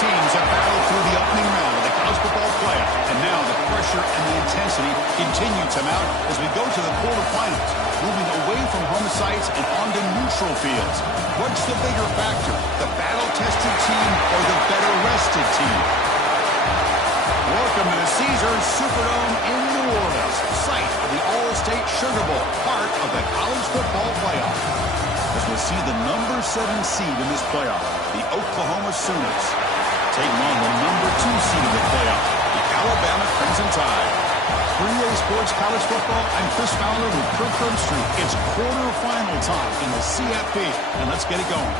teams have battled through the opening round of the college football playoff, and now the pressure and the intensity continue to mount as we go to the quarterfinals, moving away from home sites and onto neutral fields. What's the bigger factor, the battle-tested team or the better-rested team? Welcome to the Caesars Superdome in New Orleans, site of the All-State Sugar Bowl, part of the college football playoff. As we'll see the number 7 seed in this playoff, the Oklahoma Sooners, taking on the number 2 seed in the playoff, the Alabama Crimson Tide. 3A Sports College Football, I'm Chris Fowler with Kirk Herbstreit. It's quarterfinal time in the CFP, and let's get it going.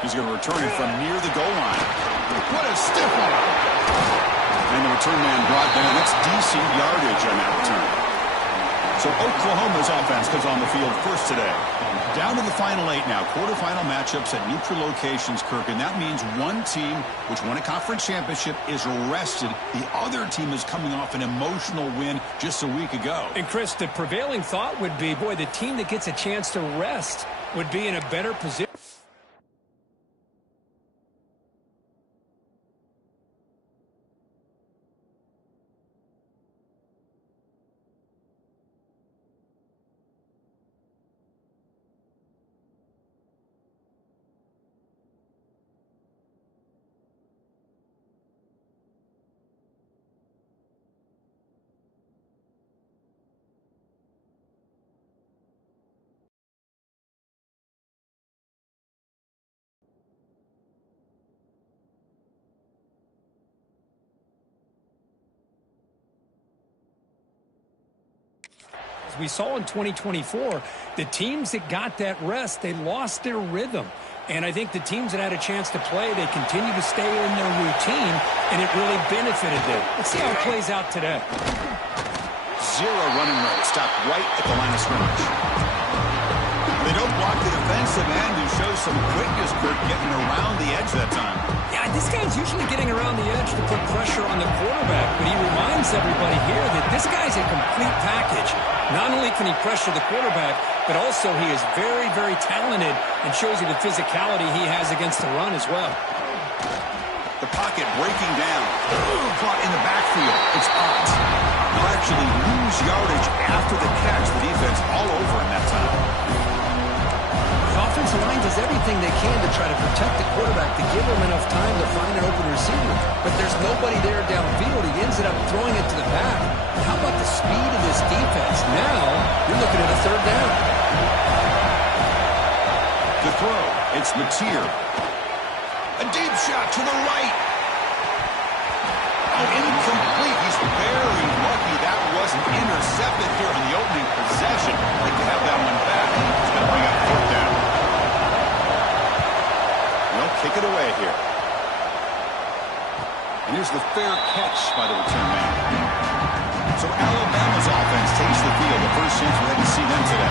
He's going to return it from near the goal line. What a stiff one. And the return man brought down. That's decent yardage on that return. So Oklahoma's offense comes on the field first today. Down to the final 8 now. Quarterfinal matchups at neutral locations, Kirk. And that means one team, which won a conference championship, is rested. The other team is coming off an emotional win just a week ago. And, Chris, the prevailing thought would be, boy, the team that gets a chance to rest would be in a better position. We saw in 2024, the teams that got that rest, they lost their rhythm. And I think the teams that had a chance to play, they continue to stay in their routine, and it really benefited them. Let's see how it plays out today. Zero running room, stopped right at the line of scrimmage. They don't block the defensive end, who shows some quickness, Kirk, getting around the edge that time. Yeah, this guy's usually getting around the edge to put pressure on the quarterback, but he reminds everybody here that this guy's a complete package. Not only can he pressure the quarterback, but also he is very, very talented and shows you the physicality he has against the run as well. The pocket breaking down. Caught in the backfield. It's Ott. He'll actually lose yardage after the catch. The defense all over him that time. The offensive line does everything they can to try to protect the quarterback, to give him enough time to find an open receiver. But there's nobody there downfield. He ends up throwing it to the back. How about the speed of this defense? Now, you're looking at a third down. The throw. It's Mateer. A deep shot to the right. Oh, incomplete. He's very lucky that wasn't intercepted here in the opening possession. Like to have that one back. He's going to bring up fourth down. They'll kick it away here. And here's the fair catch by the return man. So Alabama's offense takes the field. The first chance we had to see them today.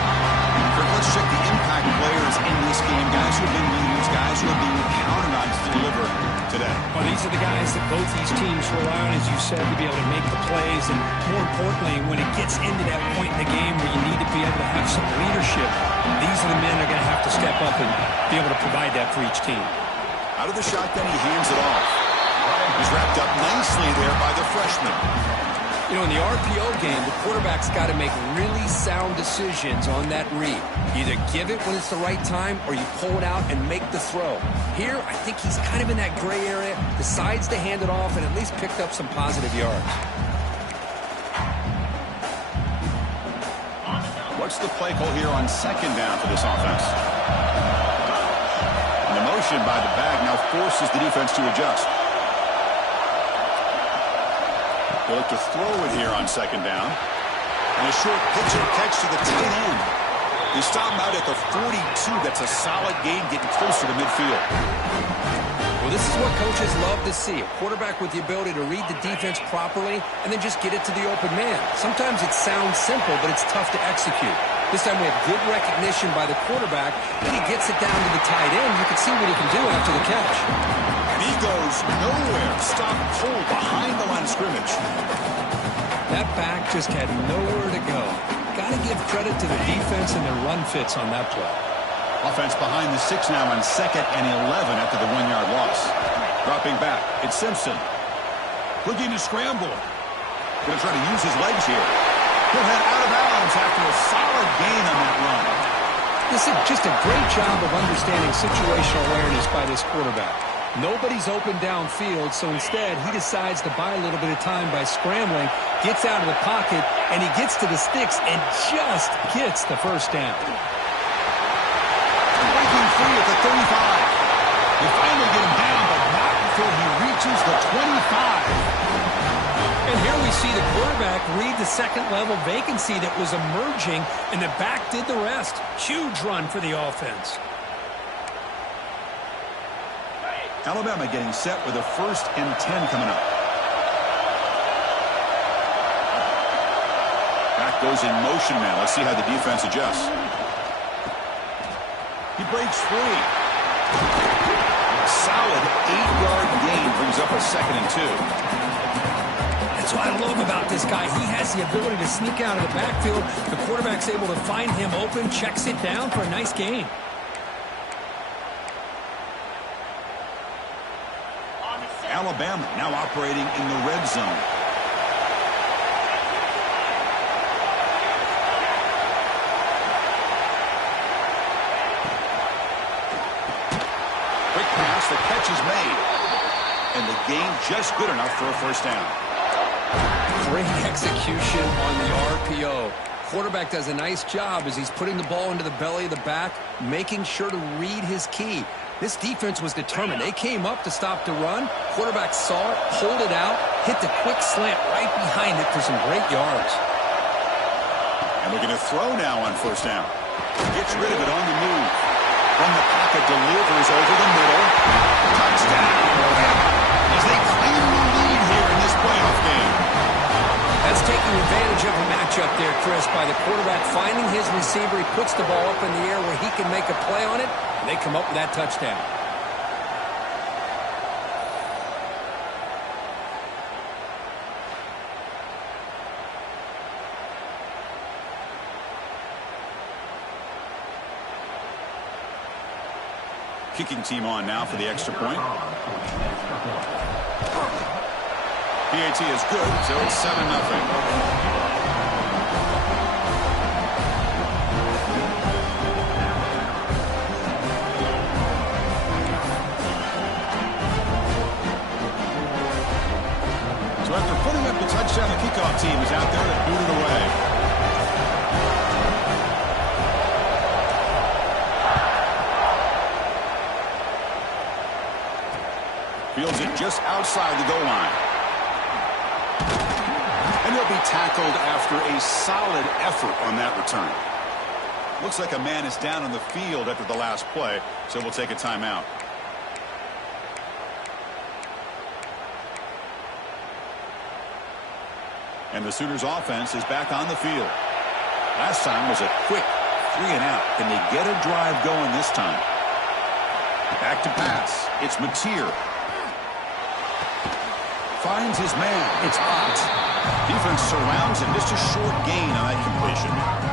Kirk, let's check the impact players in this game. Guys who have been leaders, guys who are being counted on to deliver today. Well, these are the guys that both these teams rely on, as you said, to be able to make the plays. And more importantly, when it gets into that point in the game where you need to be able to have some leadership, these are the men that are going to have to step up and be able to provide that for each team. Out of the shotgun, he hands it off. He's wrapped up nicely there by the freshman. You know, in the RPO game, the quarterback's got to make really sound decisions on that read. Either give it when it's the right time or you pull it out and make the throw. Here, I think he's kind of in that gray area, decides to hand it off and at least picked up some positive yards. What's the play call here on second down for this offense? And the motion by the back now forces the defense to adjust. They'll look to throw it here on second down. And a short pitch and catch to the tight end. They stop him out at the 42. That's a solid gain, getting closer to midfield. Well, this is what coaches love to see. A quarterback with the ability to read the defense properly and then just get it to the open man. Sometimes it sounds simple, but it's tough to execute. This time we have good recognition by the quarterback. Then he gets it down to the tight end. You can see what he can do after the catch. And he goes nowhere. Stopped cold behind the line of scrimmage. That back just had nowhere to go. Got to give credit to the defense and their run fits on that play. Offense behind the 6 now on 2nd and 11 after the 1-yard loss. Dropping back, it's Simpson. Looking to scramble. Going to try to use his legs here. He'll head out of bounds after a solid gain on that run. This is just a great job of understanding situational awareness by this quarterback. Nobody's open downfield, so instead he decides to buy a little bit of time by scrambling, gets out of the pocket, and he gets to the sticks and just gets the first down. Breaking free at the 35. They finally get him down, but not until he reaches the 25. And here we see the quarterback read the second-level vacancy that was emerging, and the back did the rest. Huge run for the offense. Alabama getting set with a 1st and 10 coming up. Back goes in motion now. Let's see how the defense adjusts. He breaks free. A solid 8-yard gain brings up a 2nd and 2. That's what I love about this guy. He has the ability to sneak out of the backfield. The quarterback's able to find him open, checks it down for a nice gain. Alabama now operating in the red zone. Quick pass, the catch is made. And the gain just good enough for a 1st down. Great execution on the RPO. Quarterback does a nice job as he's putting the ball into the belly of the back, making sure to read his key. This defense was determined. They came up to stop the run. Quarterback saw it, pulled it out, hit the quick slant right behind it for some great yards. And looking to throw now on 1st down. Gets rid of it on the move. From the pocket, delivers over the middle. Touchdown. As they claim the lead here in this playoff game. That's taking advantage of a matchup there, Chris, by the quarterback finding his receiver. He puts the ball up in the air where he can make a play on it, and they come up with that touchdown. Kicking team on now for the extra point. PAT is good, so it's 7-0. So after putting up the touchdown, the kickoff team is out there to boot it away. Fields it just outside the goal line. And he'll be tackled after a solid effort on that return. Looks like a man is down on the field after the last play, so we'll take a timeout. And the Sooners offense is back on the field. Last time was a quick 3-and-out. Can they get a drive going this time? Back to pass. It's Mateer. Finds his man. It's Ott. Defense surrounds him. Just a short gain on that completion.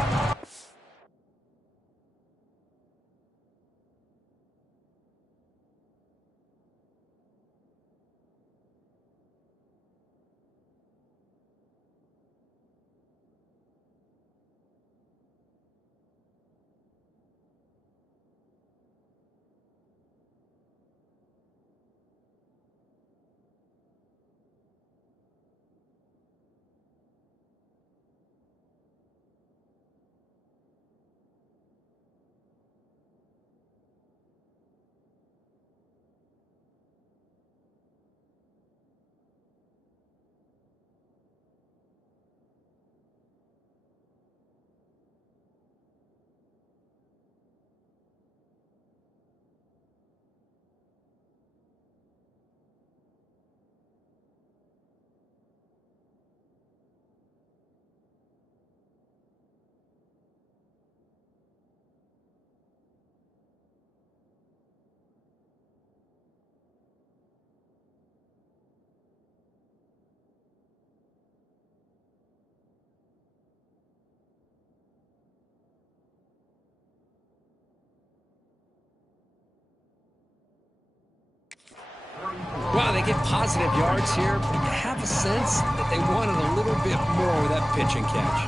they get positive yards here, but I have a sense that they wanted a little bit more with that pitch and catch.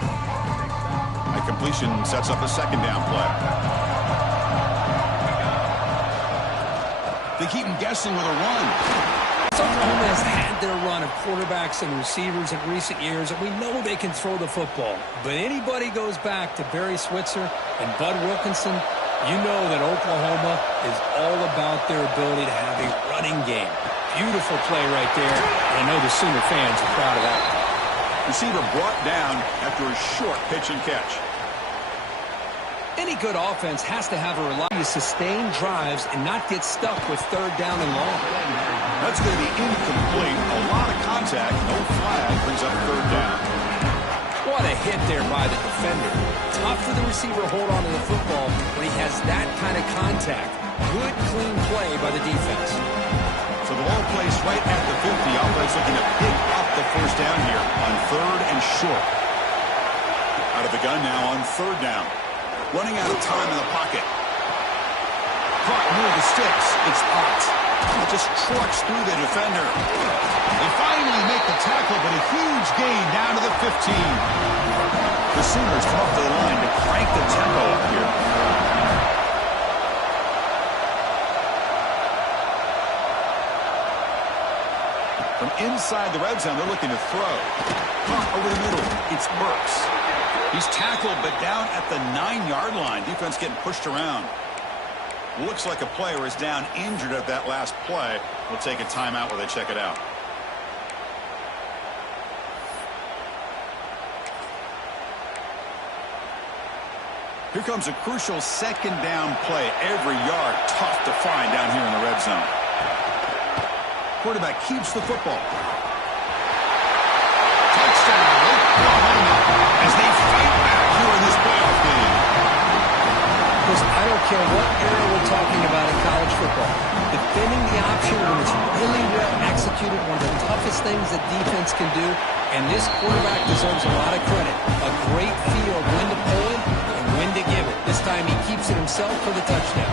A completion sets up a second down play. They keep him guessing with a run. Oklahoma has had their run of quarterbacks and receivers in recent years, and we know they can throw the football. But anybody goes back to Barry Switzer and Bud Wilkinson, you know that Oklahoma is all about their ability to have a running game. Beautiful play right there, and I know the Sooner fans are proud of that. Receiver brought down after a short pitch and catch. Any good offense has to have a reliability to sustain drives and not get stuck with third down and long. That's going to be incomplete. A lot of contact. No flag brings up third down. What a hit there by the defender. Tough for the receiver to hold on to the football when he has that kind of contact. Good, clean play by the defense. So the ball placed right at the 50. Offense looking to pick up the first down here on third and short. Out of the gun now on third down. Running out of time in the pocket. Caught near the sticks. It's out. It just trucks through the defender. They finally make the tackle, but a huge gain down to the 15. The Sooners come up to the line to crank the tempo up here. From inside the red zone, they're looking to throw. Caught over the middle. It's Burks. He's tackled, but down at the 9-yard line. Defense getting pushed around. Looks like a player is down injured at that last play. We'll take a timeout while they check it out. Here comes a crucial second down play. Every yard tough to find down here in the red zone. Quarterback keeps the football. Touchdown, Oklahoma, as they fight back here in this playoff game. Listen, I don't care what era we're talking about in college football. Defending the option when it's really well executed, one of the toughest things that defense can do, and this quarterback deserves a lot of credit. A great feel of when to pull it and when to give it. This time he keeps it himself for the touchdown.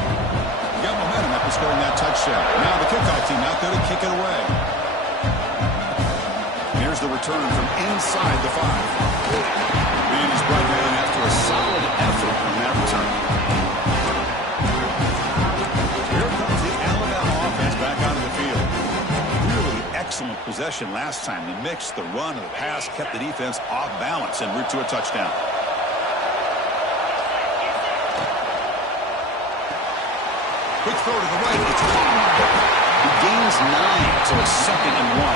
Got momentum after scoring that touchdown. Now the kickoff team out there to kick it away. Here's the return from inside the 5. And he's brought down after a solid effort on that return. Here comes the Alabama offense back onto the field. Really excellent possession last time. The mix, the run, and the pass kept the defense off balance en route to a touchdown. Quick throw to the right. It's he gains 9, so it's 2nd and 1.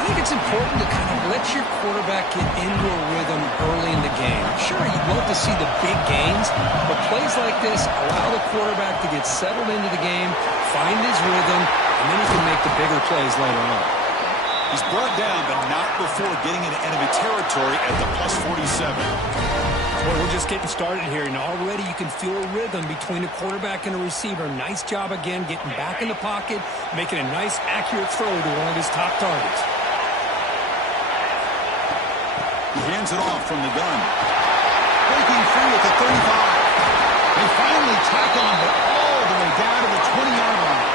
I think it's important to kind of let your quarterback get into a rhythm early in the game. Sure, you'd love to see the big gains, but plays like this allow the quarterback to get settled into the game, find his rhythm, and then he can make the bigger plays later on. He's brought down, but not before getting into enemy territory at the +47. Well, we're just getting started here, and already you can feel a rhythm between a quarterback and a receiver. Nice job again getting back in the pocket, making a nice, accurate throw to one of his top targets. He hands it off from the gun. Breaking free at the 35. They finally tackle him, but all the way down to the 20-yard line.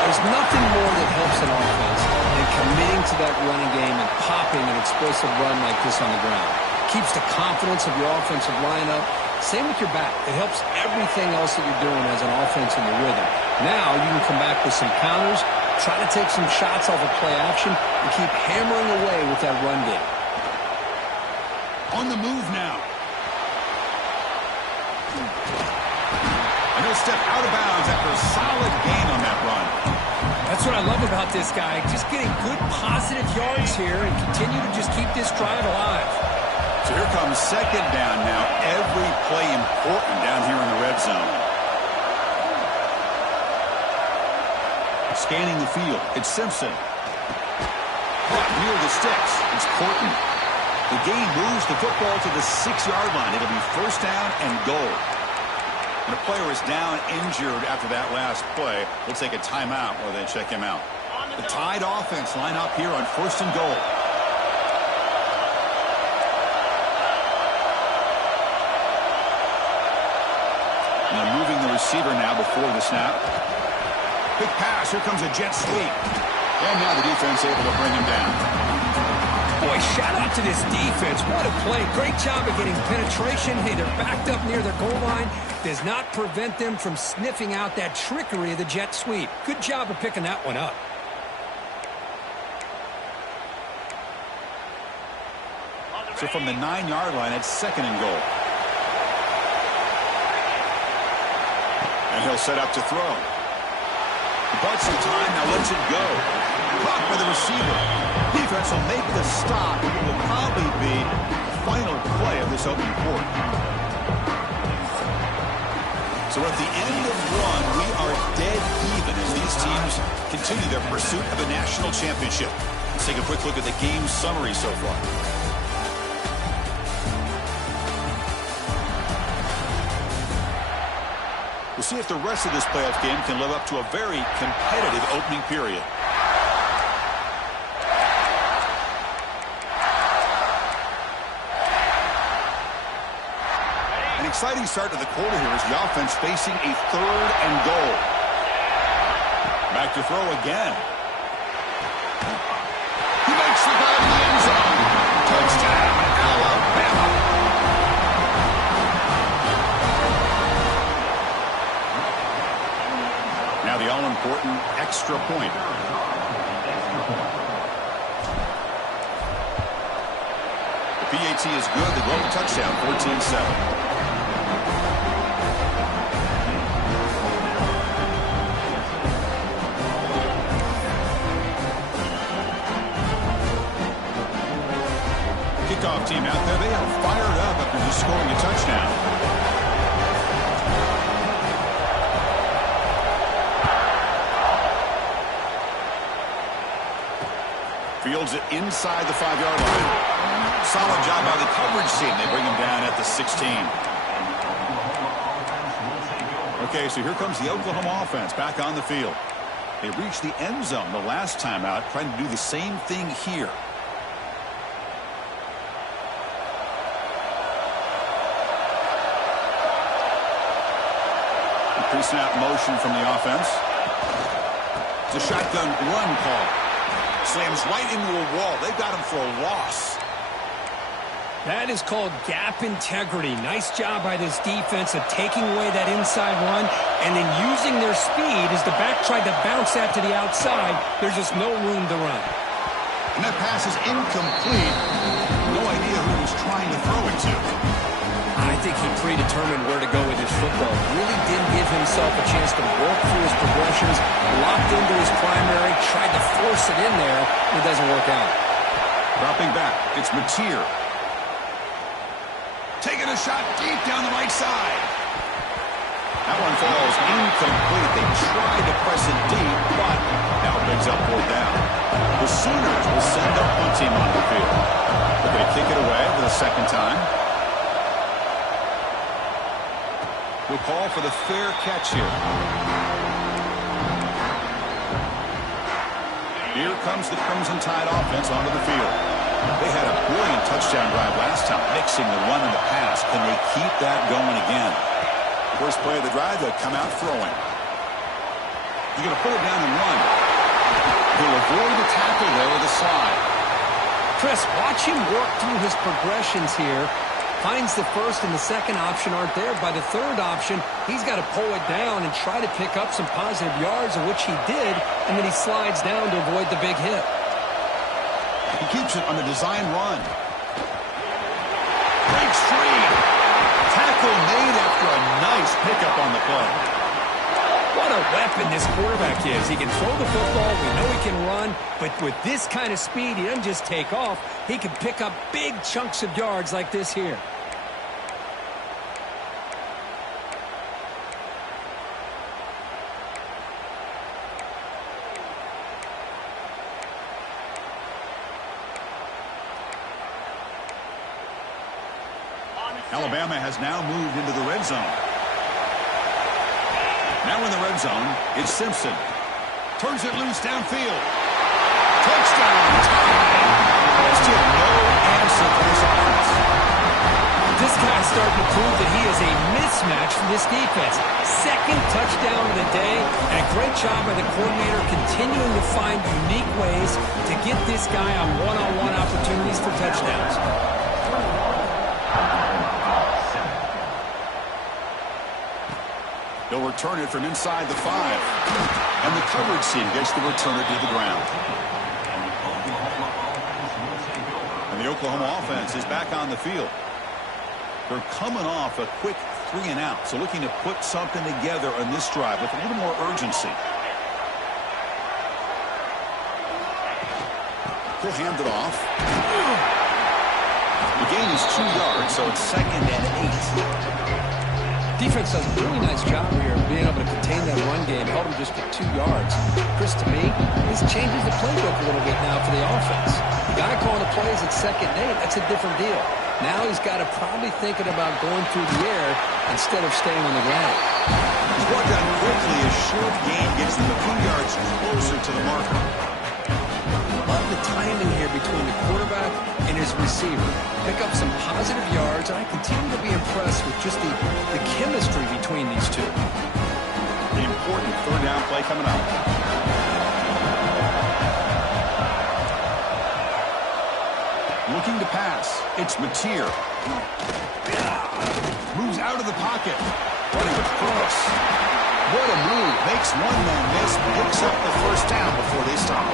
There's nothing more that helps an offense than committing to that running game and popping an explosive run like this on the ground. Keeps the confidence of your offensive lineup. Same with your back. It helps everything else that you're doing as an offense in your rhythm. Now you can come back with some counters, try to take some shots off of play action, and keep hammering away with that run game. On the move now. And he'll step out of bounds after a solid gain on that run. That's what I love about this guy. Just getting good positive yards here and continue to just keep this drive alive. So here comes second down now. Every play important down here in the red zone. Scanning the field, it's Simpson. Caught near the sticks, it's Corton. The game moves the football to the 6-yard line. It'll be first down and goal. And the player is down injured after that last play. We'll take a timeout while they check him out. The Tide offense line up here on first and goal. And they're moving the receiver now before the snap. Quick pass. Here comes a jet sweep. And now the defense able to bring him down. Boy, shout out to this defense. What a play. Great job of getting penetration. Hey, they're backed up near their goal line. Does not prevent them from sniffing out that trickery of the jet sweep. Good job of picking that one up. So from the 9-yard line, it's 2nd and goal. And he'll set up to throw. Bought some time, now lets it go. Caught by the receiver. Defense will make the stop. It will probably be the final play of this opening quarter. So at the end of one, we are dead even as these teams continue their pursuit of a national championship. Let's take a quick look at the game summary so far. We'll see if the rest of this playoff game can live up to a very competitive opening period. An exciting start to the quarter here as the offense facing a 3rd and goal. Back to throw again. He makes the grab in the end zone. Touchdown, Alabama. Now the all-important extra point. The PAT is good. They blow a touchdown, 14-7. Kickoff team out there. They are fired up after just scoring a touchdown. Fields it inside the 5-yard line. Solid job by the coverage team. They bring him down at the 16. Okay, so here comes the Oklahoma offense back on the field. They reached the end zone the last time out, trying to do the same thing here. Pre-snap motion from the offense. It's a shotgun run call. Slams right into a wall. They've got him for a loss. That is called gap integrity. Nice job by this defense of taking away that inside run and then using their speed as the back tried to bounce that to the outside. There's just no room to run. And that pass is incomplete. No idea who he was trying to throw it to. I think he predetermined where to go with his football. Really didn't give himself a chance to work through his progressions, locked into his primary, tried to force it in there. It doesn't work out. Dropping back, it's Mateer. Taking a shot deep down the right side. That one falls incomplete. They tried to press it deep, but now it brings up 4th down. The Sooners will send a punt team on the field. They're going to kick it away for the 2nd time. We'll call for the fair catch here. Here comes the Crimson Tide offense onto the field. They had a brilliant touchdown drive last time, mixing the run and the pass. Can they keep that going again? First play of the drive, they'll come out throwing. He's going to put it down and run. He'll avoid the tackle there with a slide. Chris, watch him work through his progressions here. Finds the 1st and the 2nd option aren't there. By the 3rd option, he's got to pull it down and try to pick up some positive yards, of which he did, and then he slides down to avoid the big hit. He keeps it on the design run. Breaks free. Tackle made after a nice pickup on the play. What a weapon this quarterback is. He can throw the football. We know he can run. But with this kind of speed, he doesn't just take off. He can pick up big chunks of yards like this here. Alabama has now moved into the red zone. Now in the red zone, it's Simpson. Turns it loose downfield. Touchdown. Still no answer for this offense. This guy's starting to prove that he is a mismatch for this defense. Second touchdown of the day, and a great job by the coordinator continuing to find unique ways to get this guy on one-on-one opportunities for touchdowns. They'll return it from inside the 5. And the coverage team gets the returner to the ground. And the Oklahoma offense is back on the field. They're coming off a quick 3-and-out, so looking to put something together on this drive with a little more urgency. He'll hand it off. The gain is 2 yards, so it's 2nd and 8. Defense does a really nice job here of being able to contain that run game, held him just to 2 yards. Chris, to me, this changes the playbook a little bit now for the offense. The guy calling the plays at 2nd and 8, that's a different deal. Now he's got to probably thinking about going through the air instead of staying on the ground. He's worked on quickly. A short gain gets them a few yards closer to the marker. Love the timing here between the quarterback and his receiver. Pick up some positive yards, and I continue to be impressed with just the chemistry between these two. The important 3rd down play coming up. Looking to pass. It's Mateer. Moves out of the pocket. Running with purpose. What a move. Makes one man miss. Picks up the 1st down before they stop.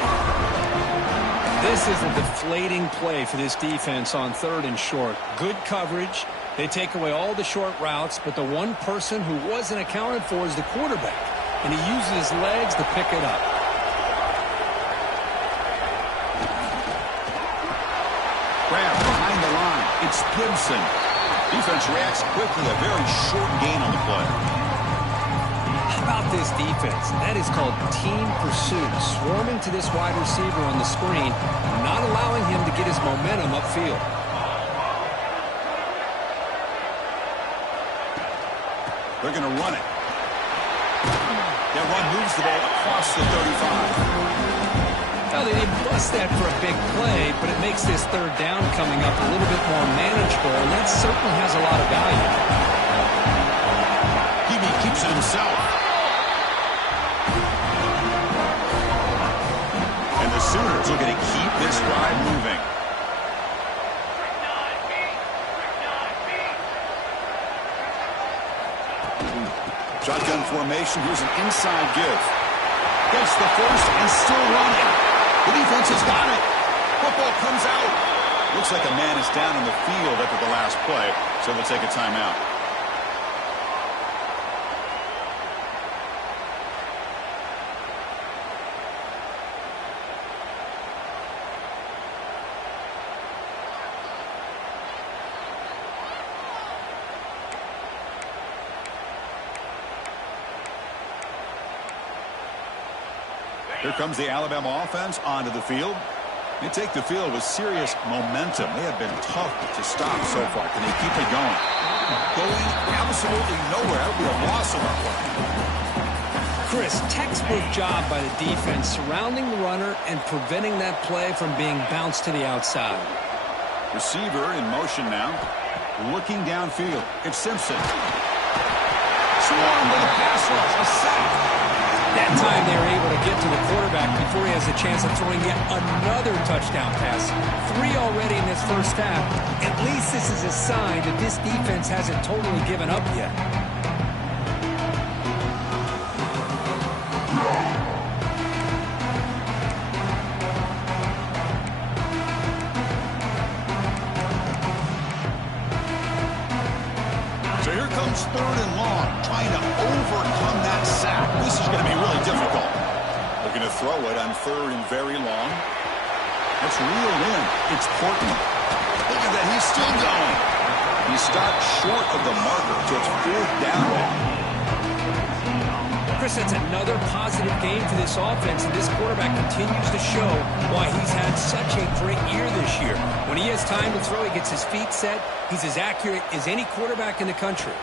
This is a deflating play for this defense on 3rd and short. Good coverage. They take away all the short routes, but the one person who wasn't accounted for is the quarterback, and he uses his legs to pick it up. Grab behind the line. It's Gibson. Defense reacts quickly. A very short gain on the play. How about this defense? That is called team pursuit. Swarming to this wide receiver on the screen, not allowing him to get his momentum upfield. They're going to run it. That run moves the ball across the 35. Well, they didn't bust that for a big play, but it makes this 3rd down coming up a little bit more manageable, and that certainly has a lot of value. He keeps it himself. And the Sooners are going to keep this drive moving. Shotgun formation. Here's an inside give. Gets the 1st and still running. The defense has got it. Football comes out. Looks like a man is down in the field after the last play, so they'll take a timeout. Here comes the Alabama offense onto the field. They take the field with serious momentum. They have been tough to stop so far. Can they keep it going? Going absolutely nowhere. That would be a loss of that one. Chris, textbook job by the defense surrounding the runner and preventing that play from being bounced to the outside. Receiver in motion now. Looking downfield. It's Simpson. Swarmed with a pass rush. A sack. That time they were able to get to the quarterback before he has a chance of throwing yet another touchdown pass. 3 already in this 1st half. At least this is a sign that this defense hasn't totally given up yet. So here comes 3rd and long, trying to overcome that sack. This is going to be really difficult. Looking to throw it on 3rd and very long. Let's reel it in. It's Portman. Look at that. He's still going. He stopped short of the marker, so it's 4th down. Chris, that's another positive game for this offense, and this quarterback continues to show why he's had such a great year this year. When he has time to throw, he gets his feet set. He's as accurate as any quarterback in the country.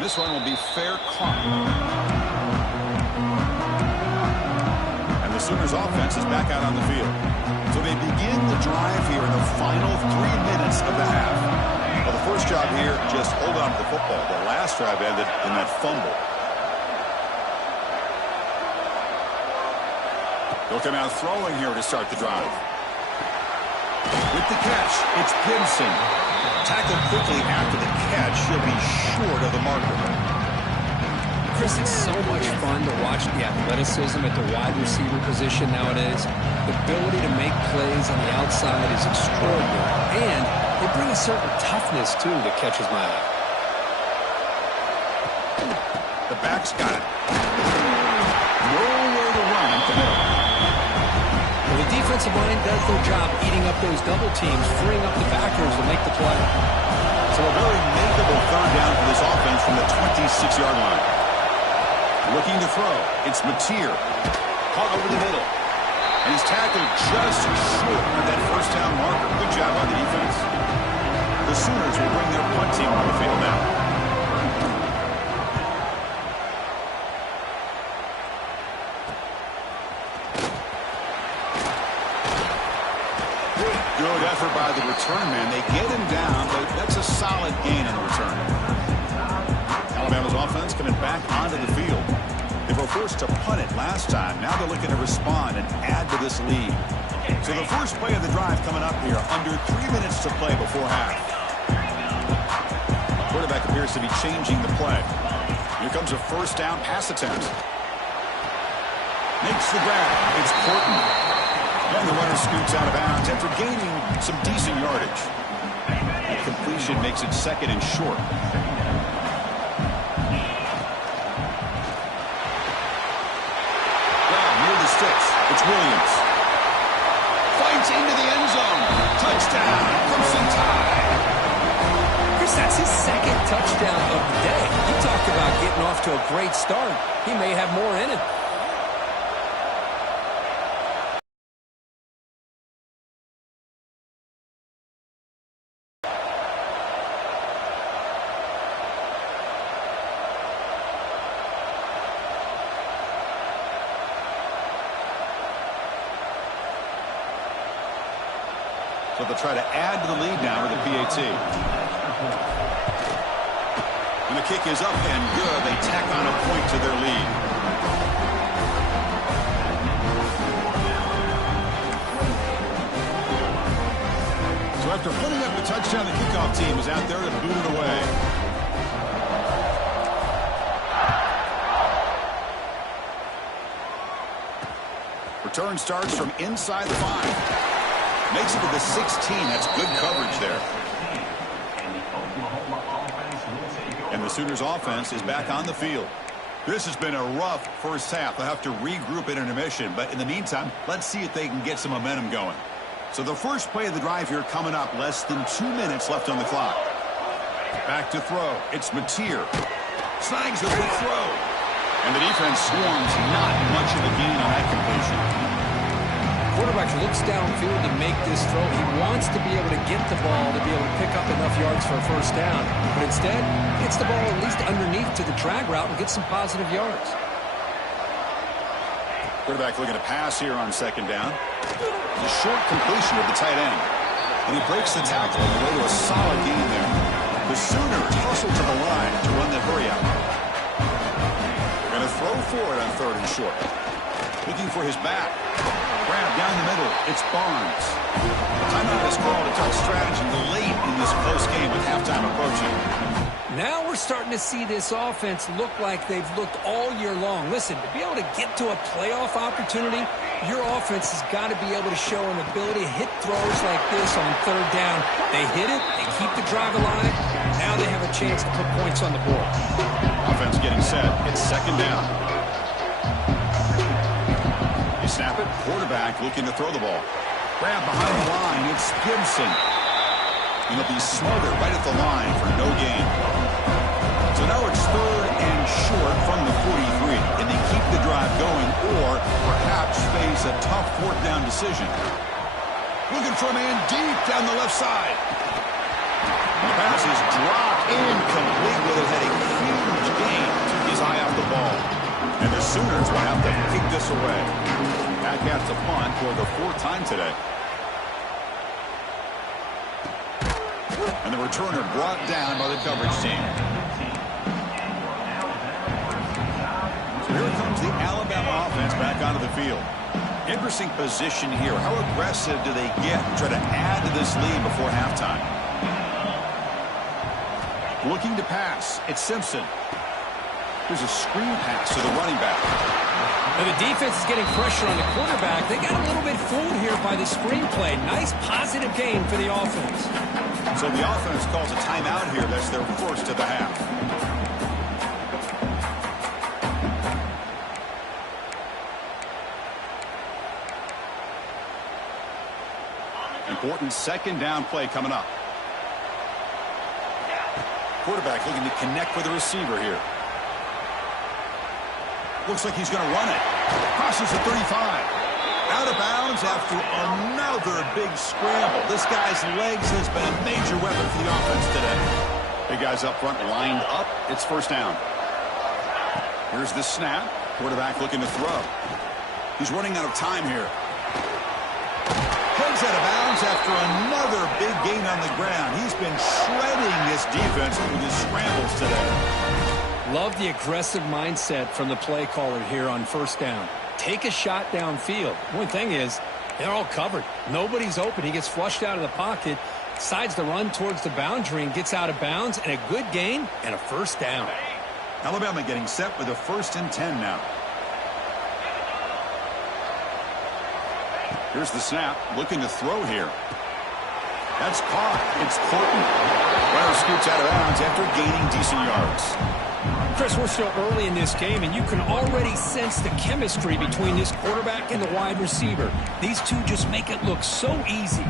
This one will be fair caught. And the Sooners offense is back out on the field. So they begin the drive here in the final 3 minutes of the half. Well, the first job here, just hold on to the football. The last drive ended in that fumble. He'll come out throwing here to start the drive. With the catch, it's Gibson. Tackled quickly after the catch. He'll be short of the marker. Chris, it's so much fun to watch the athleticism at the wide receiver position nowadays. The ability to make plays on the outside is extraordinary. And they bring a certain toughness, too, that catches my eye. The back's got it. Nowhere to run at the middle. Well, the defensive line does their job eating up those double teams, freeing up the backers to make the play. So a very makeable third down for this offense from the 26-yard line. Looking to throw. It's Mateer. Caught over the middle. And he's tackled just short of that first down marker. Good job on the defense. The Sooners will bring their punt team on the field now. Good effort by the return man. They get him down, but that's a solid gain on the return. Alabama's offense coming back onto the field. They were forced to punt it last time. Now they're looking to respond and add to this lead. So the first play of the drive coming up here, under 3 minutes to play before half. Quarterback appears to be changing the play. Here comes a first down pass attempt. Makes the grab. It's Porton. And the runner scoots out of bounds after gaining some decent yardage. The completion makes it second and short. It's Williams. Fights into the end zone. Touchdown, Crimson Tide. Chris, that's his second touchdown of the day. You talk about getting off to a great start. He may have more in it. So they'll try to add to the lead now with the PAT. And the kick is up and good. They tack on a point to their lead. So after putting up the touchdown, the kickoff team is out there to boot it away. Return starts from inside the 5. Makes it to the 16. That's good coverage there. And the Sooners offense is back on the field. This has been a rough first half. They'll have to regroup at intermission. But in the meantime, let's see if they can get some momentum going. So the first play of the drive here coming up. Less than 2 minutes left on the clock. Back to throw. It's Mateer. Snags the big throw. And the defense swarms. Not much of a gain on that completion. Quarterback looks downfield to make this throw. He wants to be able to get the ball to be able to pick up enough yards for a first down. But instead, gets the ball at least underneath to the drag route and gets some positive yards. Quarterback looking to pass here on second down. A short completion of the tight end. And he breaks the tackle on the way to a solid gain there. The Sooners hustle to the line to run the hurry out. They're going to throw for it on third and short. Looking for his back. Grab down the middle. It's Barnes. Timeout is called to talk strategy late in this close game with halftime approaching. Now we're starting to see this offense look like they've looked all year long. Listen, to be able to get to a playoff opportunity, your offense has got to be able to show an ability to hit throws like this on third down. They hit it. They keep the drive alive. Now they have a chance to put points on the board. Offense getting set. It's second down. Snap it. Quarterback looking to throw the ball. Grab behind the line. It's Gibson. And he'll be smothered right at the line for no gain. So now it's third and short from the 43. Can they keep the drive going or perhaps face a tough fourth down decision? Looking for a man deep down the left side. The pass is dropped incomplete, but it had a huge gain. Took his eye off the ball. And the Sooners will have to kick this away. Back at the punt for the fourth time today. And the returner brought down by the coverage team. So here comes the Alabama offense back onto the field. Interesting position here. How aggressive do they get and try to add to this lead before halftime? Looking to pass. It's Simpson. There's a screen pass to the running back. Now the defense is getting pressure on the quarterback. They got a little bit fooled here by the screenplay. Nice positive gain for the offense. So the offense calls a timeout here. That's their first of the half. Important second down play coming up. Quarterback looking to connect with the receiver here. Looks like he's going to run it. Crosses the 35. Out of bounds after another big scramble. This guy's legs has been a major weapon for the offense today. Big guys up front lined up. It's first down. Here's the snap. Quarterback looking to throw. He's running out of time here. Heads out of bounds after another big gain on the ground. He's been shredding this defense with his scrambles today. Love the aggressive mindset from the play caller here on first down. Take a shot downfield. One thing is, they're all covered. Nobody's open. He gets flushed out of the pocket, decides to run towards the boundary and gets out of bounds, and a good gain and a first down. Alabama getting set with a 1st and 10 now. Here's the snap, looking to throw here. That's caught. It's Horton. Runner scoots out of bounds after gaining decent yards. Chris, we're still early in this game, and you can already sense the chemistry between this quarterback and the wide receiver. These two just make it look so easy.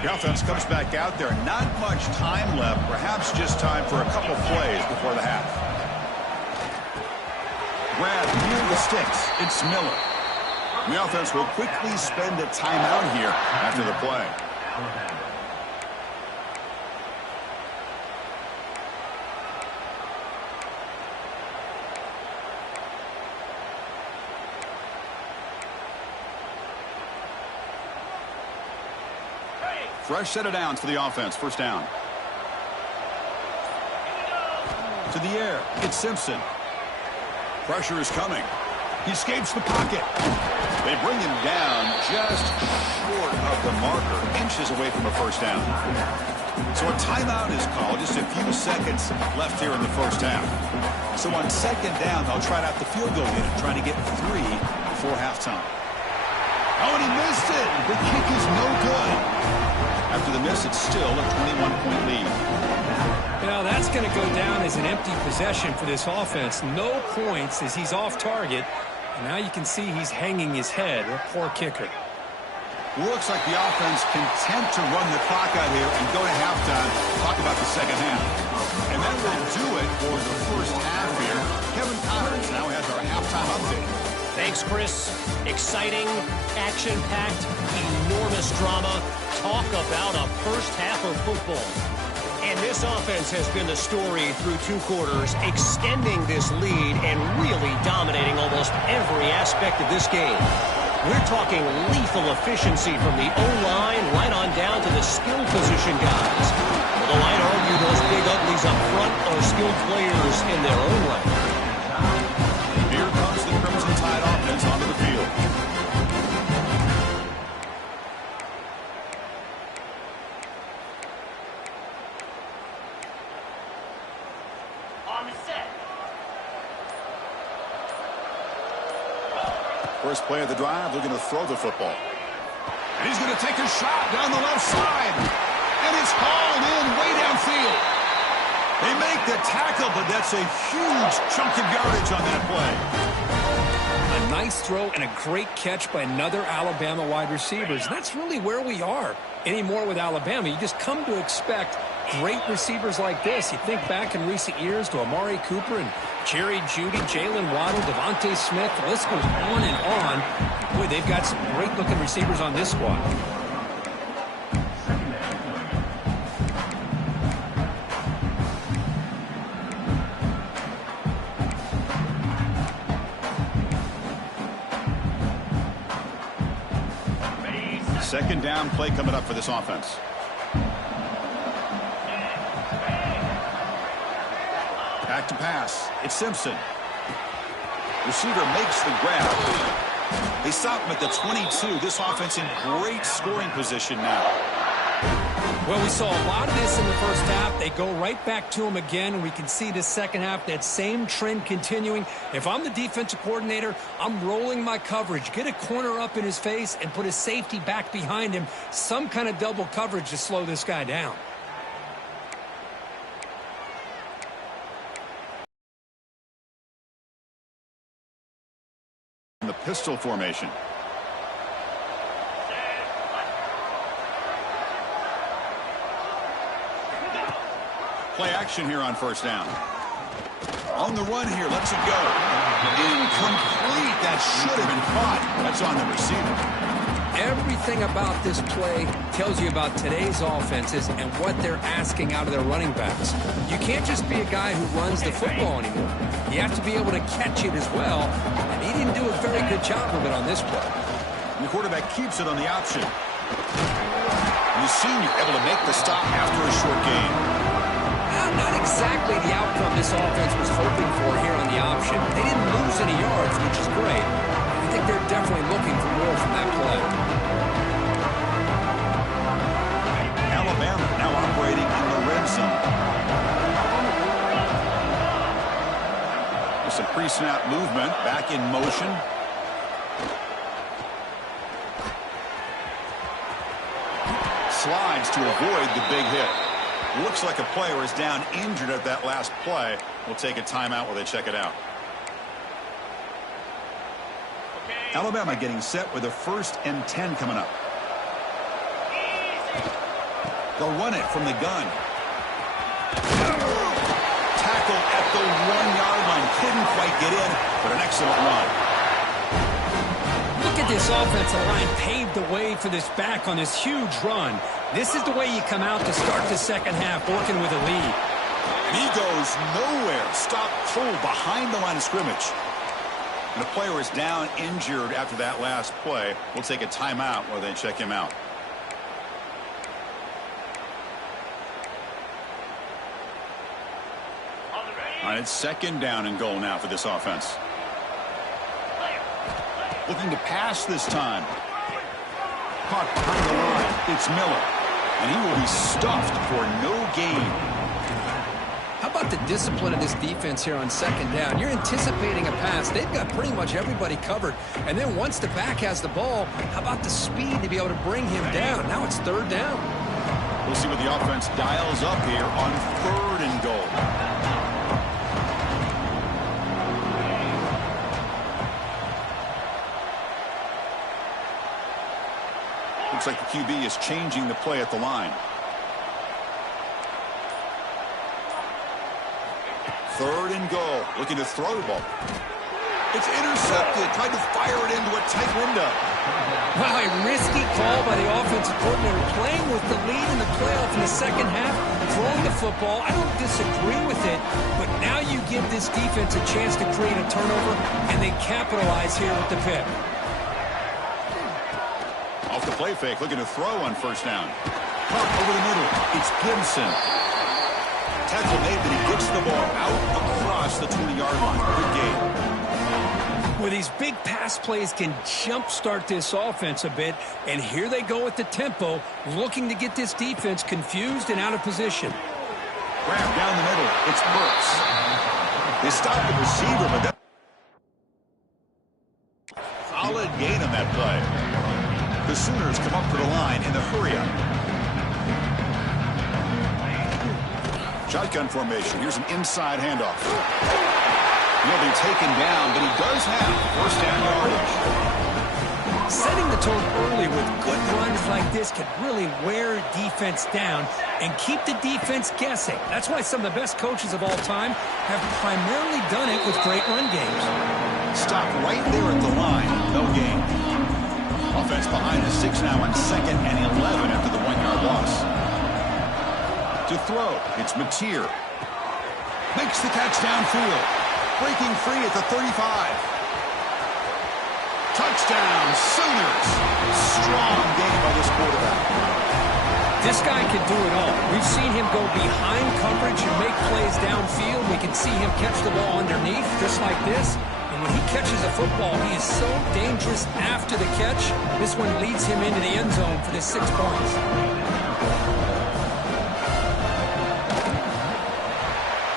The offense comes back out there. Not much time left. Perhaps just time for a couple plays before the half. Grab near the sticks. It's Miller. The offense will quickly spend a timeout here after the play. Fresh set of downs for the offense. First down. To the air. It's Simpson. Pressure is coming. He escapes the pocket. They bring him down just short of the marker, inches away from a first down. So a timeout is called. Just a few seconds left here in the first half. So on second down, they'll try out the field goal unit, trying to get 3 before halftime. Oh, and he missed it. The kick is no good. After the miss, it's still a 21-point lead. Now that's going to go down as an empty possession for this offense. No points as he's off target. And now you can see he's hanging his head. A poor kicker. Looks like the offense content to run the clock out here and go to halftime. Talk about the second half. And that will do it for the first half here. Kevin Connors now has our halftime update. Thanks, Chris. Exciting, action-packed, enormous drama. Talk about a first half of football. And this offense has been the story through 2 quarters, extending this lead and really dominating almost every aspect of this game. We're talking lethal efficiency from the O-line right on down to the skill position guys. Although I'd argue those big uglies up front are skilled players in their own right. Here comes the Crimson Tide offense onto the field. First play of the drive, looking to throw the football. And he's going to take a shot down the left side. And it's hauled in way downfield. They make the tackle, but that's a huge chunk of yardage on that play. A nice throw and a great catch by another Alabama wide receivers. That's really where we are anymore with Alabama. You just come to expect great receivers like this. You think back in recent years to Amari Cooper and Jerry Jeudy, Jalen Waddle, Devontae Smith. The list goes on and on. Boy, they've got some great-looking receivers on this squad. Second down play coming up for this offense. Back to pass. It's Simpson. Receiver makes the grab. They stop him at the 22. This offense in great scoring position now. Well, we saw a lot of this in the first half. They go right back to him again, and we can see the second half, that same trend continuing. If I'm the defensive coordinator, I'm rolling my coverage. Get a corner up in his face and put his safety back behind him. Some kind of double coverage to slow this guy down. In the pistol formation. Play action here on first down. On the run here, lets it go. Incomplete. That should have been caught. That's on the receiver. Everything about this play tells you about today's offenses and what they're asking out of their running backs. You can't just be a guy who runs the football anymore. You have to be able to catch it as well, and he didn't do a very good job of it on this play. And the quarterback keeps it on the option. And the senior able to make the stop after a short gain. Not exactly the outcome this offense was hoping for here on the option. They didn't lose any yards, which is great. I think they're definitely looking for more from that play. Alabama now operating in the red zone. With some pre-snap movement, back in motion. Slides to avoid the big hit. Looks like a player is down injured at that last play. We'll take a timeout while they check it out. Okay. Alabama getting set with a 1st and 10 coming up. They'll run it from the gun. Tackle at the 1-yard line. Couldn't quite get in, but an excellent run. Look at this offensive line paved the way for this back on this huge run. This is the way you come out to start the second half, working with a lead. And he goes nowhere. Stop cold behind the line of scrimmage. And the player is down injured after that last play. We'll take a timeout while they check him out. All right, it's second down and goal now for this offense. Looking to pass this time. Caught behind the line. It's Miller. And he will be stuffed for no gain. How about the discipline of this defense here on second down? You're anticipating a pass. They've got pretty much everybody covered. And then once the back has the ball, how about the speed to be able to bring him down? Now it's third down. We'll see what the offense dials up here on 3rd and goal. Looks like the QB is changing the play at the line. 3rd and goal. Looking to throw the ball. It's intercepted. Tried to fire it into a tight window. Wow, a risky call by the offensive coordinator. Playing with the lead in the playoff in the second half. Throwing the football. I don't disagree with it. But now you give this defense a chance to create a turnover. And they capitalize here with the pick. Off the play fake, looking to throw on first down. Pump over the middle. It's Gibson. Tackle made, but he gets the ball out across the 20-yard line. Good game. Well, these big pass plays can jumpstart this offense a bit, and here they go with the tempo, looking to get this defense confused and out of position. Grab down the middle. It's Burks. They stop the receiver, but that solid gain on that play. The Sooners come up to the line in the hurry-up. Shotgun formation. Here's an inside handoff. He'll be taken down, but he does have first down yardage. Setting the tone early with good runs like this can really wear defense down and keep the defense guessing. That's why some of the best coaches of all time have primarily done it with great run games. Stop right there at the line. No gain. Offense behind the 6 now on 2nd and 11 after the 1-yard loss. To throw, it's Mateer. Makes the catch downfield. Breaking free at the 35. Touchdown, Sooners. Strong game by this quarterback. This guy can do it all. We've seen him go behind coverage and make plays downfield. We can see him catch the ball underneath, just like this. And when he catches a football, he is so dangerous after the catch. This one leads him into the end zone for the 6 points.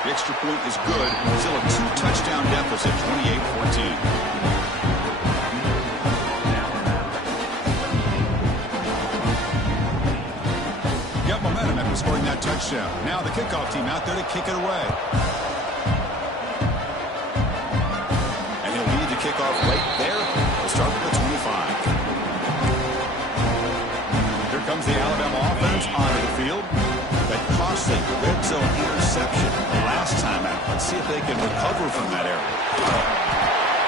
The extra point is good. Still a 2-touchdown deficit, 28-14. Momentum after scoring that touchdown. Now the kickoff team out there to kick it away. And he'll lead the kickoff right there. We'll start with the 25. Here comes the Alabama offense onto the field. That costly red zone interception last time out. Let's see if they can recover from that error.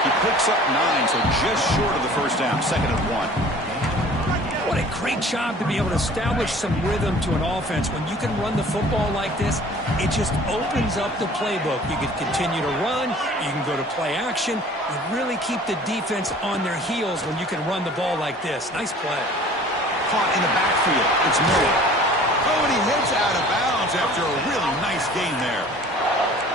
He picks up 9, so just short of the first down. 2nd and 1. What a great job to be able to establish some rhythm to an offense. When you can run the football like this, it just opens up the playbook. You can continue to run. You can go to play action. You really keep the defense on their heels when you can run the ball like this. Nice play. Caught in the backfield. It's Miller. Oh, and he heads out of bounds after a really nice game there.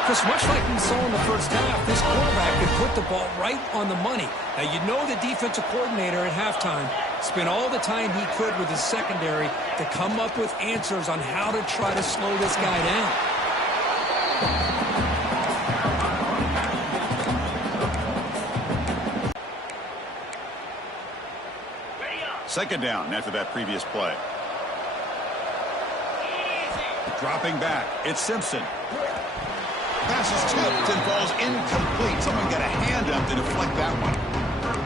Chris, much like we saw in the first half, this quarterback could put the ball right on the money. Now, you know the defensive coordinator at halftime spent all the time he could with his secondary to come up with answers on how to try to slow this guy down. Second down after that previous play. Dropping back, it's Simpson. Pass is tipped and falls incomplete. Someone got a hand up to deflect that one.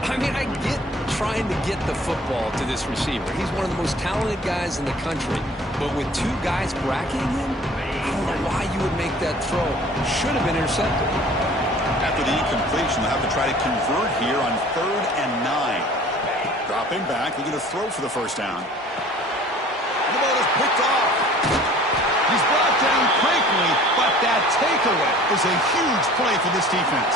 I mean, I get trying to get the football to this receiver. He's one of the most talented guys in the country. But with 2 guys bracketing him, I don't know why you would make that throw. Should have been intercepted. After the incompletion, they'll have to try to convert here on 3rd and 9. Dropping back, looking to throw for the first down. The ball is picked off. He's brought down quickly, but that takeaway is a huge play for this defense.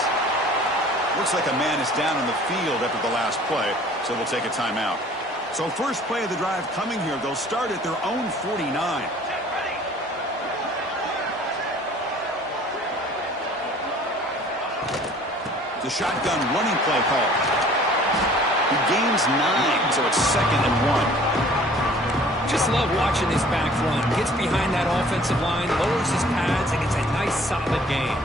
Looks like a man is down on the field after the last play, so we'll take a timeout. So first play of the drive coming here. They'll start at their own 49. The shotgun running play call. He gains 9, so it's 2nd and 1. Just love watching this back run. Gets behind that offensive line, lowers his pads, and gets a nice solid gain.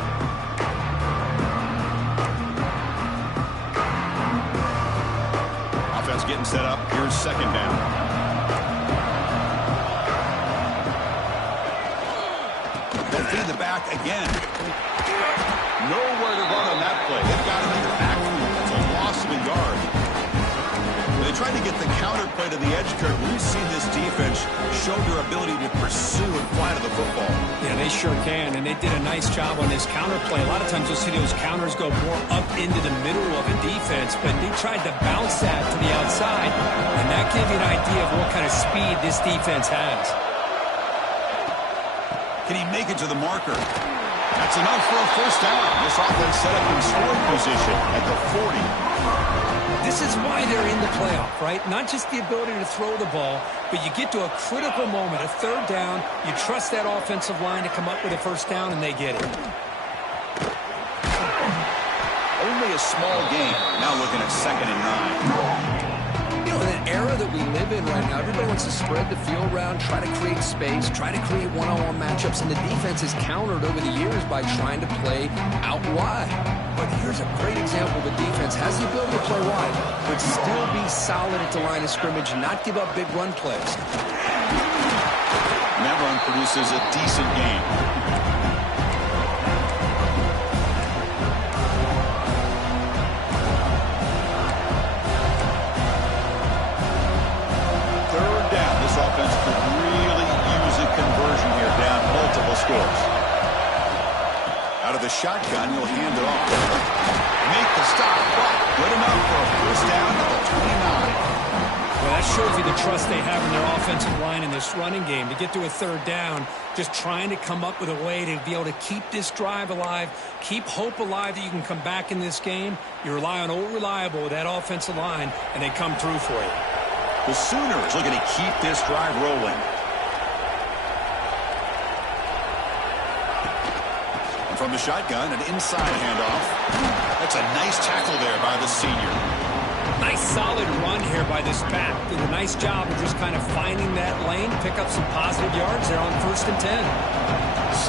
Offense getting set up. Here's 2nd down. They'll feed the back again. Nowhere to run on that play. They've got him in the backfield. It's a loss of a yard. They tried to get the counter play to the edge curve. We've seen this defense show their ability to pursue and fly to the football. Yeah, they sure can, and they did a nice job on this counter play. A lot of times you'll see those counters go more up into the middle of a defense, but they tried to bounce that to the outside, and that gave you an idea of what kind of speed this defense has. Can he make it to the marker? That's enough for a first down. This offense set up in scoring position at the 40. This is why they're in the playoff, right? Not just the ability to throw the ball, but you get to a critical moment, a 3rd down, you trust that offensive line to come up with a first down, and they get it. Only a small gain. Now looking at 2nd and 9. You know, in an era that we live in right now, everybody wants to spread the field around, try to create space, try to create one-on-one matchups, and the defense has countered over the years by trying to play out wide. But here's a great example. The defense has the ability to play wide, but still be solid at the line of scrimmage and not give up big run plays. And that run produces a decent game. Offense could really use a conversion here, down multiple scores. Out of the shotgun, he'll hand it off. Make the stop, but good enough for a first down at the 29. Well, that shows you the trust they have in their offensive line in this running game. To get to a third down, just trying to come up with a way to be able to keep this drive alive, keep hope alive that you can come back in this game. You rely on old reliable with that offensive line, and they come through for you. The Sooners looking to keep this drive rolling. And from the shotgun, an inside handoff. That's a nice tackle there by the senior. Nice solid run here by this back. Did a nice job of just kind of finding that lane, pick up some positive yards there on 1st and 10.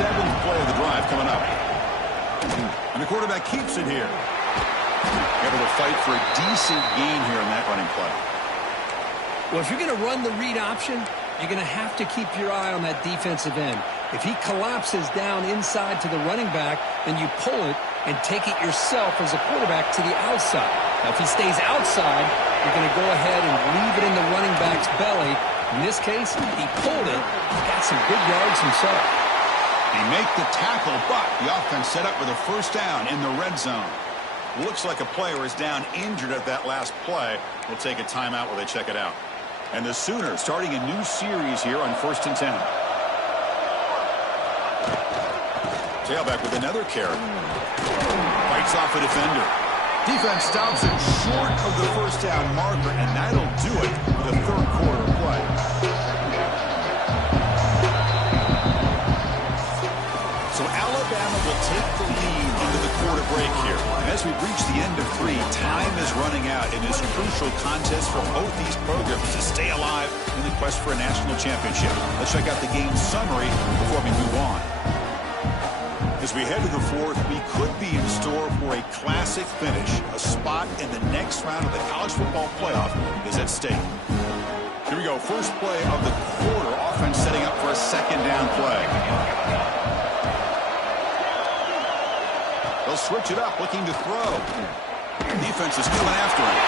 7th play of the drive coming up. And the quarterback keeps it here. Able to fight for a decent gain here in that running play. Well, if you're going to run the read option, you're going to have to keep your eye on that defensive end. If he collapses down inside to the running back, then you pull it and take it yourself as a quarterback to the outside. Now, if he stays outside, you're going to go ahead and leave it in the running back's belly. In this case, he pulled it. He got some big yards himself. He make the tackle, but the offense set up with a first down in the red zone. Looks like a player is down injured at that last play. We'll take a timeout while they check it out. And the Sooners starting a new series here on 1st and 10. Tailback with another carry. Fights off a defender. Defense stops him short of the first down marker, and that'll do it for the third quarter of play. So Alabama will take the lead into the quarter break here. And as we reach the end of 3, time is running out in this crucial contest for both these programs to stay alive in the quest for a national championship. Let's check out the game summary before we move on. As we head to the 4th, we could be in store for a classic finish. A spot in the next round of the college football playoff is at stake. Here we go. First play of the quarter. Offense setting up for a second down play. They'll switch it up, looking to throw. Defense is coming after him.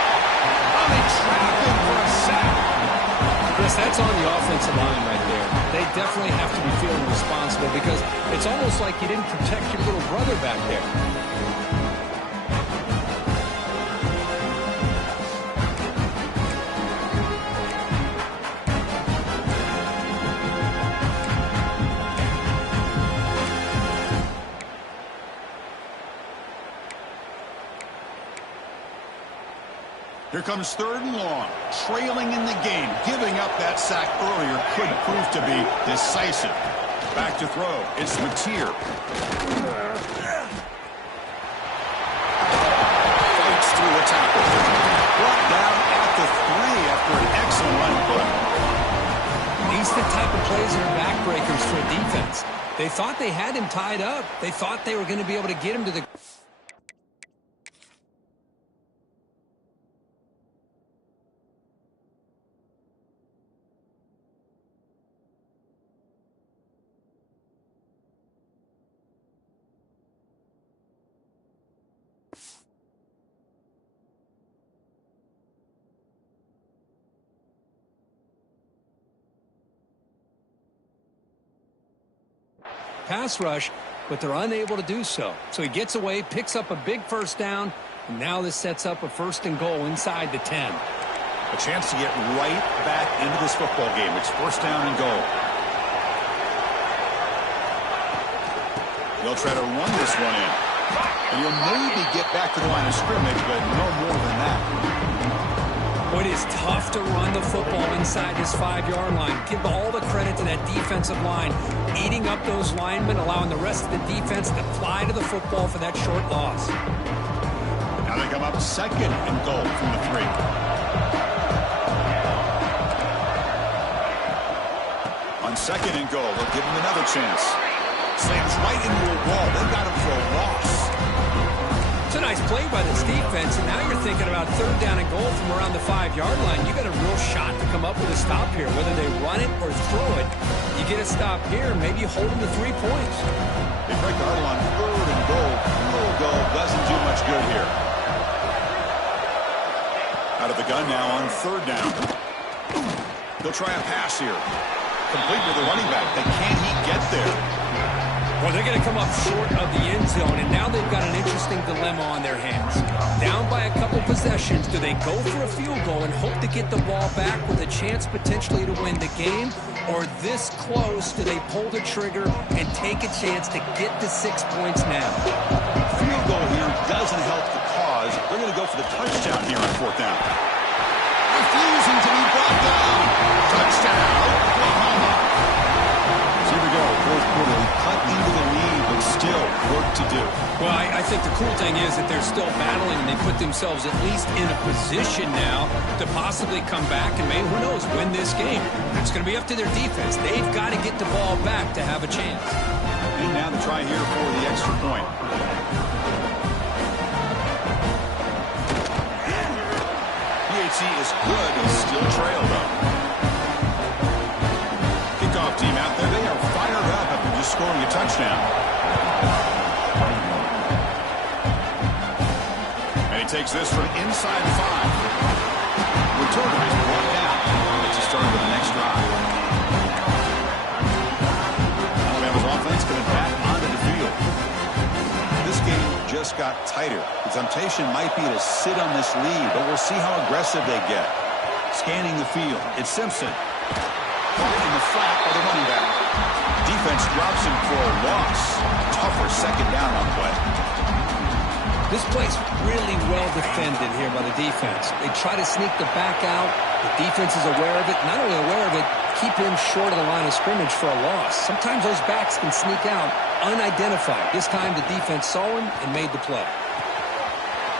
Oh, they trap him for a sack. Chris, that's on the offensive line right there. They definitely have to be feeling responsible because it's almost like you didn't protect your little brother back there. Here comes 3rd and long. Trailing in the game. Giving up that sack earlier could prove to be decisive. Back to throw. It's Mateer. Fights through a tackle. Brought down at the 3 after an excellent line play. These are the type of plays that are backbreakers for a defense. They thought they had him tied up. They thought they were going to be able to get him to the... pass rush, but they're unable to do so. So he gets away, picks up a big first down, and now this sets up a 1st and goal inside the 10. A chance to get right back into this football game. It's 1st down and goal. They'll try to run this one in. And you'll maybe get back to the line of scrimmage, but no more than that. It is tough to run the football inside this 5-yard line. Give all the credit to that defensive line, eating up those linemen, allowing the rest of the defense to fly to the football for that short loss. Now they come up 2nd and goal from the 3. On 2nd and goal, they'll give him another chance. Slams right into a wall. They got him for a loss. It's a nice play by this defense, and now you're thinking about 3rd down and goal from around the 5-yard line. You got a real shot to come up with a stop here. Whether they run it or throw it, you get a stop here, maybe you hold them to 3 points. They break the huddle on 3rd and goal. Field goal doesn't do much good here. Out of the gun now on 3rd down. They'll try a pass here. Complete with the running back. Can he get there? Well, they're going to come up short of the end zone, and now they've got an interesting dilemma on their hands. Down by a couple possessions, do they go for a field goal and hope to get the ball back with a chance potentially to win the game? Or this close, do they pull the trigger and take a chance to get the 6 points now? Field goal here doesn't help the cause. They're going to go for the touchdown here on 4th down. Refusing to be brought down. Touchdown, Oklahoma. So here we go, 4th quarter. We cut into the lead, but still work to do. Well, I think the cool thing is that they're still battling, and they put themselves at least in a position now to possibly come back and maybe, who knows, win this game. It's going to be up to their defense. They've got to get the ball back to have a chance. And now the try here for the extra point. PHC is good. He's still trailed, though. Kickoff team out there. They are fired up after just scoring a touchdown. And he takes this from inside the 5. Returner is brought down. Let's just start with the next drive. Alabama's offense coming back onto the field. This game just got tighter. The temptation might be to sit on this lead, but we'll see how aggressive they get. Scanning the field. It's Simpson. Caught in the flat by the running back. Defense drops him for a loss. Tougher second down on the play. This play's really well defended here by the defense. They try to sneak the back out. The defense is aware of it. Not only aware of it, keep him short of the line of scrimmage for a loss. Sometimes those backs can sneak out unidentified. This time the defense saw him and made the play.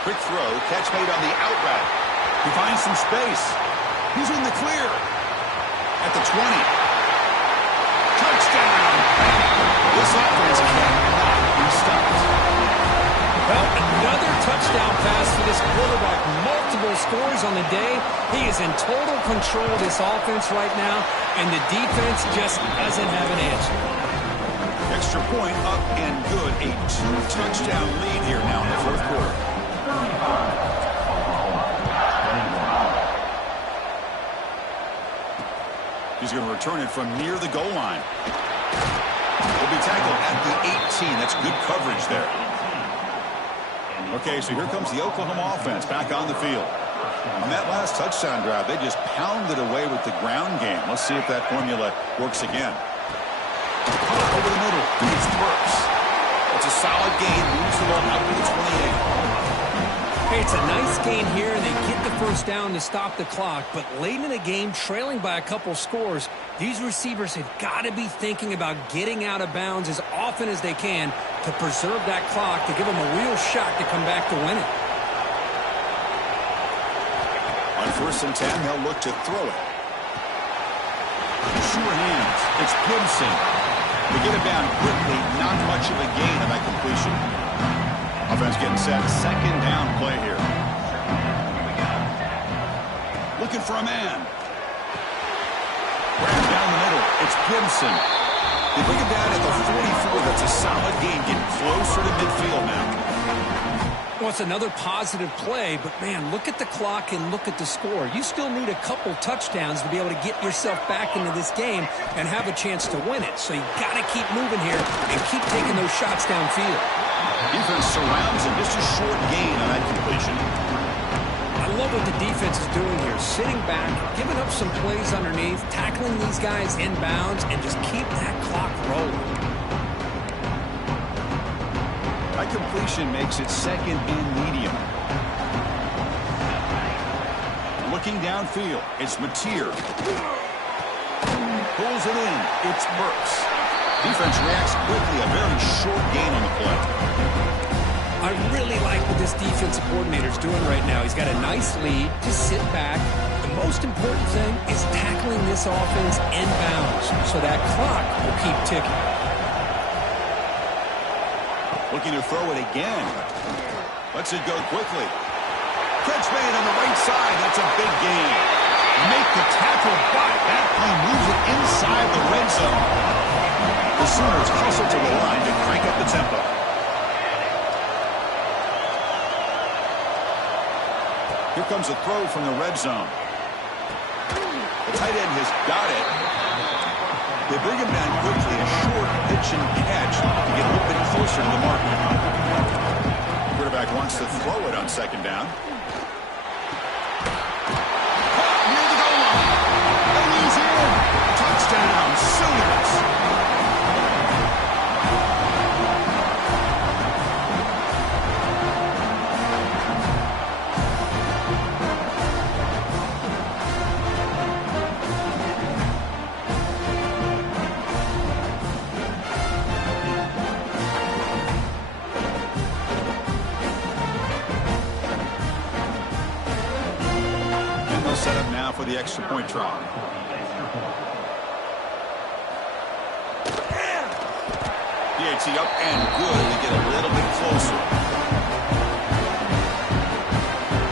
Quick throw. Catch made on the out route. He finds some space. He's in the clear. At the 20. Touchdown. This offense cannot be stopped. Well, another touchdown pass for this quarterback. Multiple scores on the day. He is in total control of this offense right now, and the defense just doesn't have an answer. Extra point up and good. A 2-touchdown lead here now in the 4th quarter. He's going to return it from near the goal line. He'll be tackled at the 18. That's good coverage there. Okay, so here comes the Oklahoma offense back on the field. On that last touchdown drive, they just pounded away with the ground game. Let's see if that formula works again. Over the middle, it's Burks. It's a solid gain, moves the ball up to the 28. Hey, it's a nice gain here, and they get the first down to stop the clock. But late in the game, trailing by a couple scores, these receivers have got to be thinking about getting out of bounds as often as they can to preserve that clock, to give them a real shot to come back to win it. On 1st and 10, they'll look to throw it. Sure hands. It's Gibson. They get it down quickly. Not much of a gain on that completion. Offense getting set. Second down play here. Looking for a man. Grab down the middle. It's Gibson. They bring him down at the 44. That's a solid gain. Getting closer to midfield now. Well, it's another positive play, but, man, look at the clock and look at the score. You still need a couple touchdowns to be able to get yourself back into this game and have a chance to win it. So you got to keep moving here and keep taking those shots downfield. Defense surrounds him. Just a short gain on that completion. I love what the defense is doing here. Sitting back, giving up some plays underneath, tackling these guys inbounds, and just keep that clock rolling. That completion makes it second and medium. Looking downfield, it's Mateer. Pulls it in, it's Burks. Defense reacts quickly, a very short gain on the play. I really like what this defensive coordinator is doing right now. He's got a nice lead to sit back. The most important thing is tackling this offense inbounds so that clock will keep ticking. Looking to throw it again. Lets it go quickly. Catch made on the right side. That's a big gain. Make the tackle, but that play moves it inside the red zone. The Sooners hustle to the line to crank up the tempo. Here comes a throw from the red zone. The tight end has got it. They bring him down quickly. A short pitch and catch to get a little bit closer to the mark. Quarterback wants to throw it on second down. Caught near the goal line. And he's in. Touchdown, Sooners. Set up now for the extra point try. DHC up and good to get a little bit closer.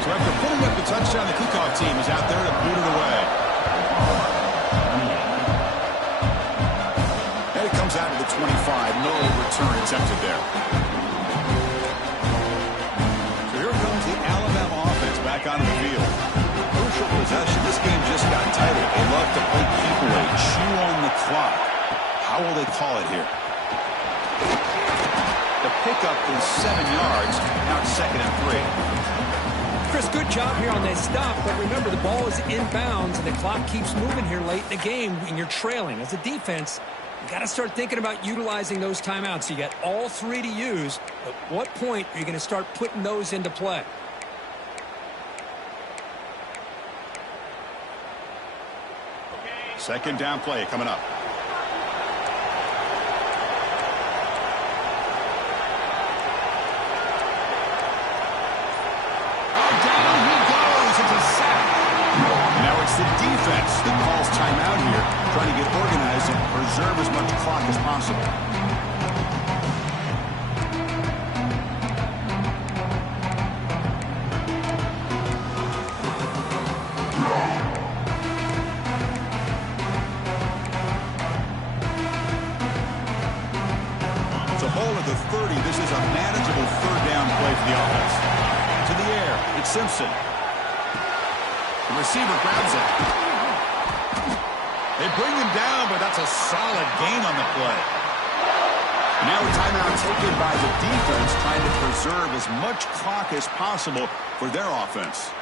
So after pulling up the touchdown, the kickoff team is out there to boot it away. And it comes out to the 25. No return attempted there. So here comes the Alabama offense back onto the field. Possession. This game just got tighter. They love to play keep away, chew on the clock. How will they call it here? The pickup is 7 yards. Now it's 2nd and 3. Chris, good job here on that stop, but remember the ball is inbounds and the clock keeps moving here late in the game and you're trailing. As a defense, you got to start thinking about utilizing those timeouts. You got all 3 to use. At what point are you going to start putting those into play? Second down play coming up. Down he goes. It's a sack. Now it's the defense that calls timeout here, trying to get organized and preserve as much clock as possible. The 30. This is a manageable third down play for the offense. To the air. It's Simpson. The receiver grabs it. They bring him down, but that's a solid gain on the play. Now a timeout taken by the defense, trying to preserve as much clock as possible for their offense.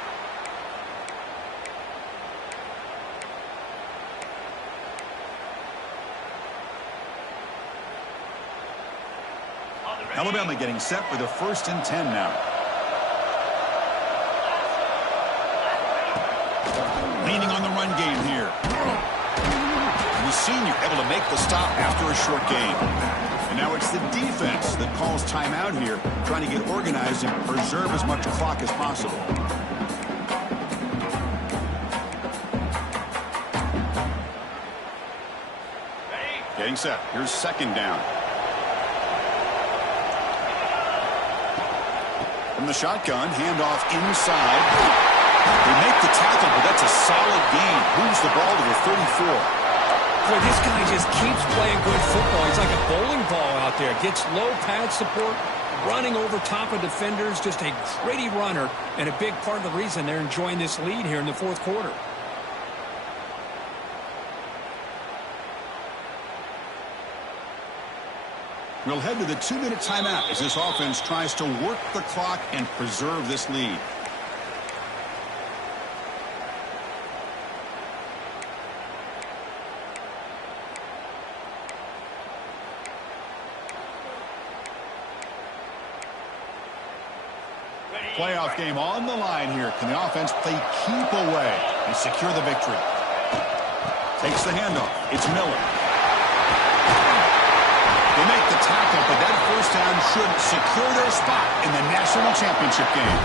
Alabama getting set for the 1st and 10 now. Leaning on the run game here. The senior able to make the stop after a short gain. And now it's the defense that calls timeout here, trying to get organized and preserve as much clock as possible. Getting set. Here's 2nd down. From the shotgun, handoff inside. They make the tackle, but that's a solid gain. Moves the ball to the 34. Boy, this guy just keeps playing good football. He's like a bowling ball out there. Gets low pad support, running over top of defenders. Just a gritty runner, and a big part of the reason they're enjoying this lead here in the 4th quarter. We'll head to the 2-minute timeout as this offense tries to work the clock and preserve this lead. Playoff game on the line here. Can the offense play keep away and secure the victory? Takes the handoff. It's Miller. They make the tackle, but that first down should secure their spot in the national championship game.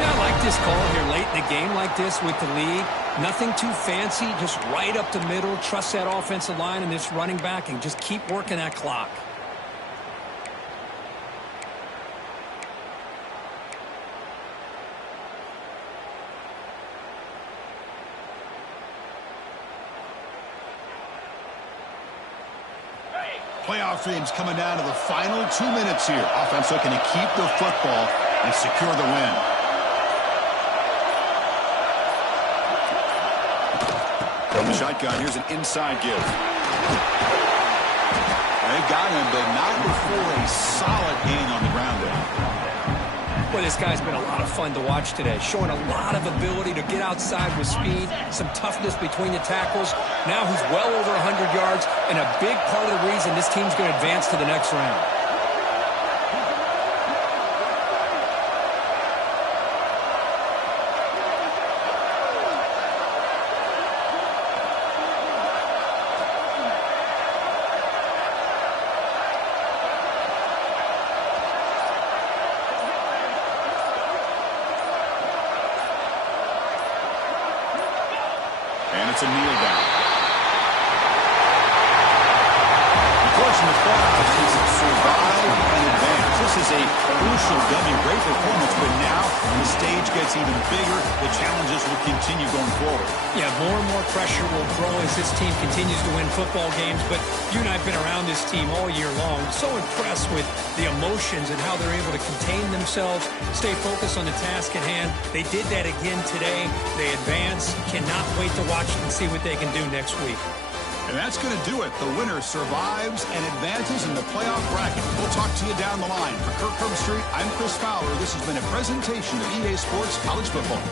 Yeah, I like this call here late in the game like this with the lead. Nothing too fancy, just right up the middle. Trust that offensive line and this running back and just keep working that clock. Playoff dreams coming down to the final 2 minutes here. Offense looking to keep the football and secure the win. From the shotgun, here's an inside give. They've got him, but not before a solid gain on the ground there. Well, this guy's been a lot of fun to watch today, showing a lot of ability to get outside with speed, some toughness between the tackles. Now he's well over 100 yards, and a big part of the reason this team's going to advance to the next round. And it's a kneel down. The course in the playoffs is survive and advance. This is a crucial W. Great performance, but now the stage gets even bigger. The challenges will continue going forward. Yeah, more and more pressure will grow as this team continues to win football games. But you and I have been around this team all year long. So impressed with the emotions and how they're able to contain themselves, stay focused on the task at hand. They did that again today. They advance. Cannot wait to watch and see what they can do next week. And that's going to do it. The winner survives and advances in the playoff bracket. We'll talk to you down the line. For Kirk Herbstreit, I'm Chris Fowler. This has been a presentation of EA Sports College Football.